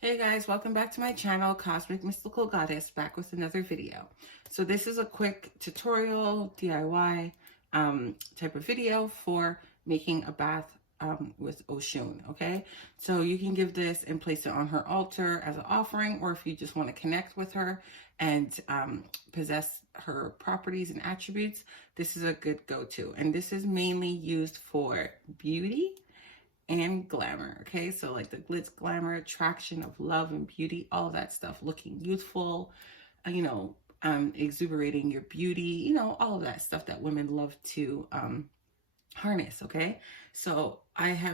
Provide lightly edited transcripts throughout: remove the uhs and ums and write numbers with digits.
Hey guys, welcome back to my channel, Cosmic Mystical Goddess, back with another video. So this is a quick tutorial, DIY type of video for making a bath with Oshun, okay? So you can give this and place it on her altar as an offering, or if you just want to connect with her and possess her properties and attributes, this is a good go-to. And this is mainly used for beauty and glamour, okay? So like the glitz, glamour, attraction of love and beauty, all of that stuff, looking youthful, exuberating your beauty, all of that stuff that women love to harness, okay? So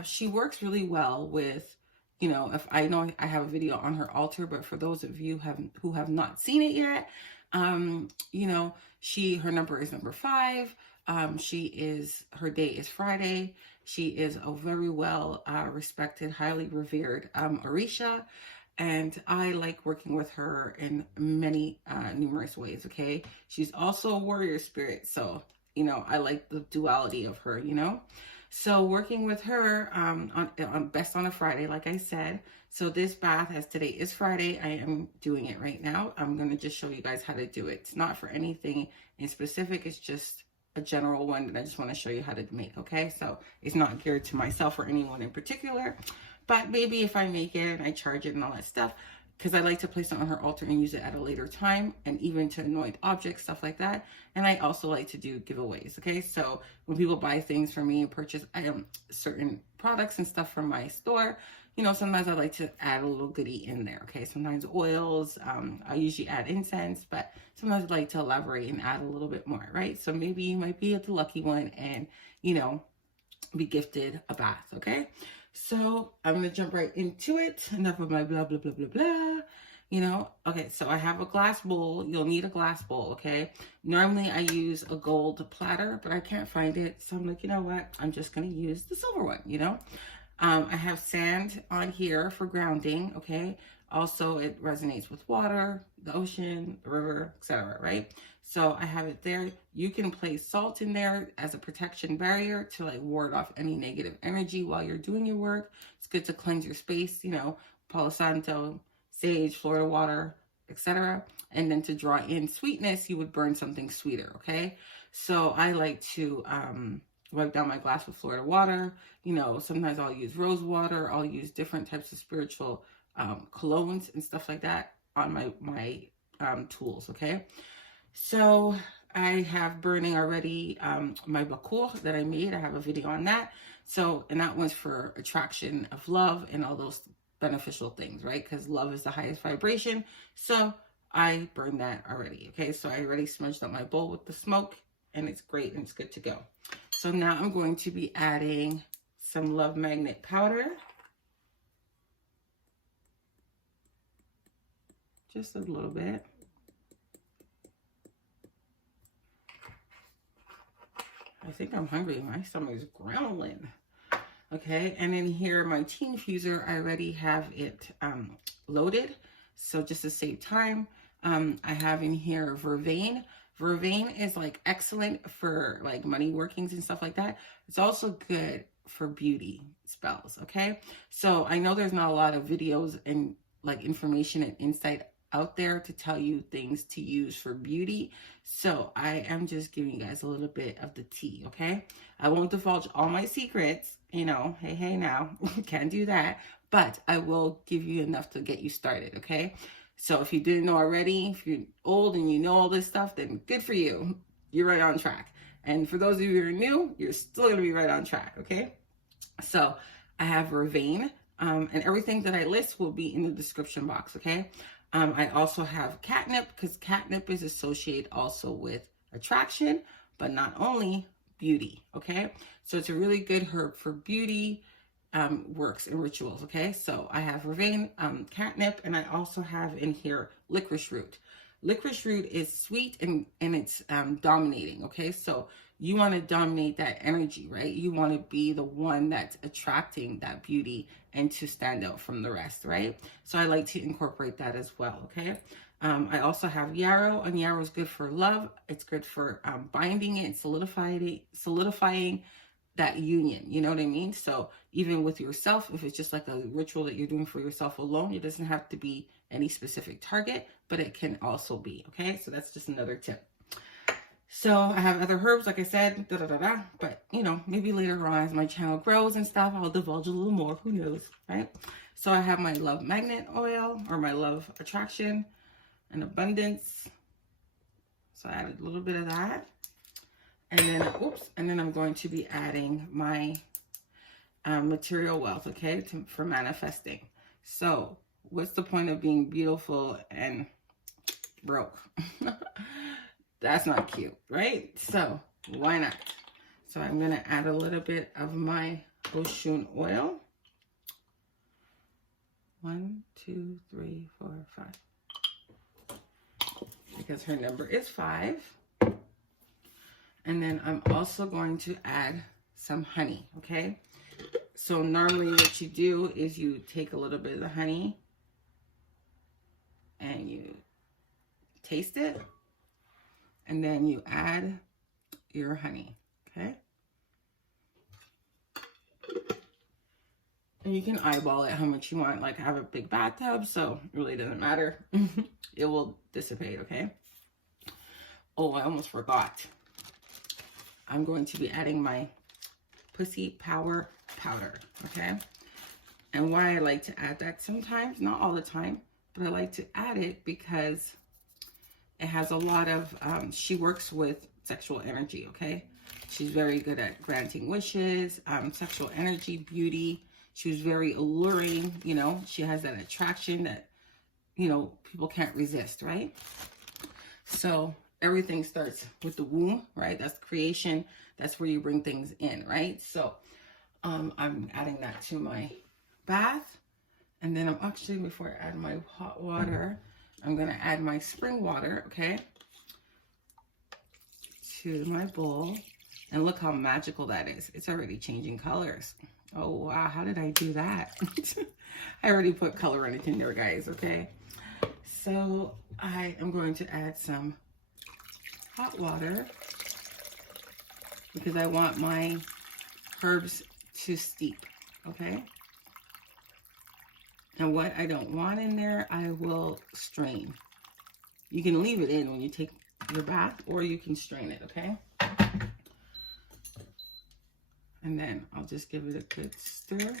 she works really well with, if I know I have a video on her altar, but for those of you who have not seen it yet, her number is number 5. Her day is Friday. She is a very well respected, highly revered Orisha, and I like working with her in many numerous ways, okay? She's also a warrior spirit, so, I like the duality of her, So working with her on best on a Friday, like I said. So this bath, as today is Friday, I am doing it right now. I'm going to just show you guys how to do it. It's not for anything in specific. It's just a general one that I just want to show you how to make, okay? So it's not geared to myself or anyone in particular, but maybe if I make it and I charge it and all that stuff, because I like to place it on her altar and use it at a later time, and even to anoint objects, stuff like that. And I also like to do giveaways, okay? So when people buy things from me and purchase certain products and stuff from my store, sometimes I like to add a little goodie in there, okay? Sometimes oils, I usually add incense, but sometimes I like to elaborate and add a little bit more, right? So maybe you might be the lucky one and, be gifted a bath, okay? So I'm going to jump right into it. Enough of my blah, blah, blah, blah, blah. Okay, so I have a glass bowl. You'll need a glass bowl, okay? Normally I use a gold platter, but I can't find it. So I'm like, you know what? I'm just going to use the silver one, I have sand on here for grounding, okay? Also, it resonates with water, the ocean, the river, etc., right? So I have it there. You can place salt in there as a protection barrier to like ward off any negative energy while you're doing your work. It's good to cleanse your space, Palo Santo, sage, Florida water, etc. And then to draw in sweetness, you would burn something sweeter, okay? So I like to wipe down my glass with Florida water. Sometimes I'll use rose water. I'll use different types of spiritual colognes and stuff like that on my tools, okay? So I have burning already my bakur that I made. I have a video on that. So, and that one's for attraction of love and all those beneficial things, right? Because love is the highest vibration. So I burned that already, okay? So I already smudged up my bowl with the smoke, and it's great and it's good to go. So now I'm going to be adding some love magnet powder. Just a little bit. I think I'm hungry. My stomach is growling. Okay, and in here, my tea infuser, I already have it loaded. So just to save time, I have in here Vervain. Vervain is like excellent for like money workings and stuff like that. It's also good for beauty spells, okay? So I know there's not a lot of videos and like information and insight out there to tell you things to use for beauty. So I am just giving you guys a little bit of the tea, okay? I won't divulge all my secrets, hey now, can't do that. But I will give you enough to get you started, okay? So if you didn't know already, if you're old and you know all this stuff, then good for you. You're right on track. And for those of you who are new, you're still going to be right on track, okay? So I have Vervain, and everything that I list will be in the description box, okay? I also have Catnip, because Catnip is associated also with attraction, but not only beauty, okay? So it's a really good herb for beauty, works and rituals, okay? So I have Vervain, Catnip, and I also have in here licorice root. Licorice root is sweet and it's dominating, okay? So you want to dominate that energy, right? You want to be the one that's attracting that beauty and to stand out from the rest, right? So I like to incorporate that as well, okay? I also have Yarrow, and Yarrow is good for love. It's good for binding it, solidifying that union, you know what I mean? So even with yourself, if it's just like a ritual that you're doing for yourself alone, it doesn't have to be any specific target, but it can also be, okay? So that's just another tip. So I have other herbs, like I said, but you know, maybe later on as my channel grows and stuff, I'll divulge a little more, who knows, right? So I have my love magnet oil, or my love attraction and abundance. So I added a little bit of that. And then, and then I'm going to be adding my material wealth, okay, for manifesting. So what's the point of being beautiful and broke? That's not cute, right? So why not? So I'm going to add a little bit of my Oshun oil. 1, 2, 3, 4, 5. Because her number is 5. And then I'm also going to add some honey, okay? So normally what you do is you take a little bit of the honey and you taste it. And then you add your honey, okay? And you can eyeball it how much you want. Like, I have a big bathtub, so it really doesn't matter. It will dissipate, okay? Oh, I almost forgot. I'm going to be adding my Pussy Power Powder, okay? And why I like to add that sometimes, not all the time, but I like to add it because it has a lot of, she works with sexual energy, okay? She's very good at granting wishes, sexual energy, beauty. She was very alluring, you know? She has that attraction that, you know, people can't resist, right? So everything starts with the womb, right? That's creation. That's where you bring things in, right? So I'm adding that to my bath. And then I'm actually, before I add my hot water, I'm going to add my spring water, okay, to my bowl. And look how magical that is. It's already changing colors. Oh, wow. How did I do that? I already put colorant in there, guys, okay? So I am going to add some hot water because I want my herbs to steep, okay? And what I don't want in there, I will strain. You can leave it in when you take your bath, or you can strain it, okay? And then I'll just give it a good stir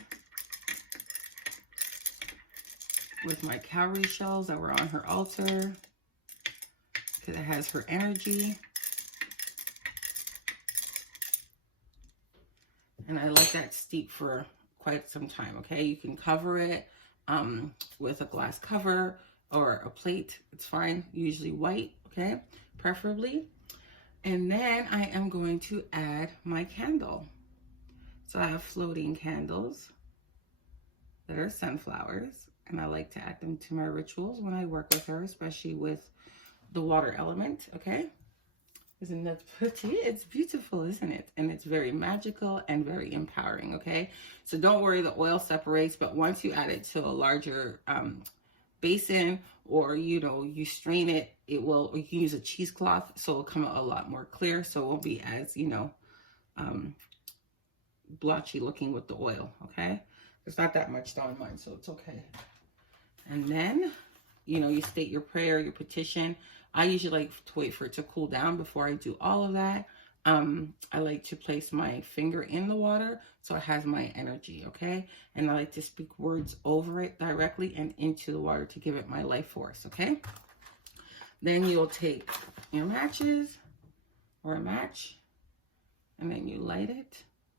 with my cowrie shells that were on her altar, because it has her energy. And I let that steep for quite some time, okay? You can cover it with a glass cover or a plate. It's fine, usually white, okay? Preferably. And then I am going to add my candle. So I have floating candles that are sunflowers, and I like to add them to my rituals when I work with her, especially with the water element, okay? Isn't that pretty? It's beautiful, isn't it? And it's very magical and very empowering, okay? So don't worry, the oil separates, but once you add it to a larger basin, or, you know, you strain it, it will, or you can use a cheesecloth, so it'll come out a lot more clear, so it won't be as, you know, blotchy looking with the oil, okay? There's not that much on mine, so it's okay. And then, you know, you state your prayer, your petition. I usually like to wait for it to cool down before I do all of that. I like to place my finger in the water so it has my energy, okay? And I like to speak words over it directly and into the water to give it my life force, okay? Then you'll take your matches or a match, and then you light it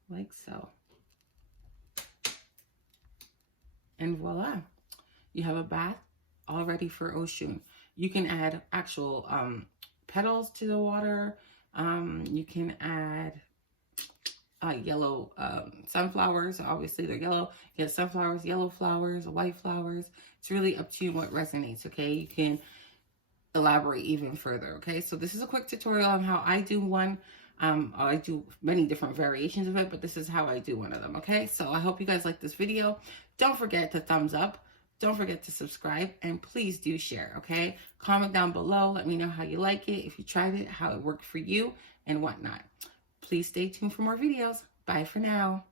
like so. And voila, you have a bath all ready for Oshun. You can add actual petals to the water. You can add yellow sunflowers. Obviously, they're yellow. You have sunflowers, yellow flowers, white flowers. It's really up to you what resonates, okay? You can elaborate even further, okay? So this is a quick tutorial on how I do one. I do many different variations of it, but this is how I do one of them, okay? So I hope you guys like this video. Don't forget to thumbs up. Don't forget to subscribe, and please do share, okay? Comment down below. Let me know how you like it, if you tried it, how it worked for you, and whatnot. Please stay tuned for more videos. Bye for now.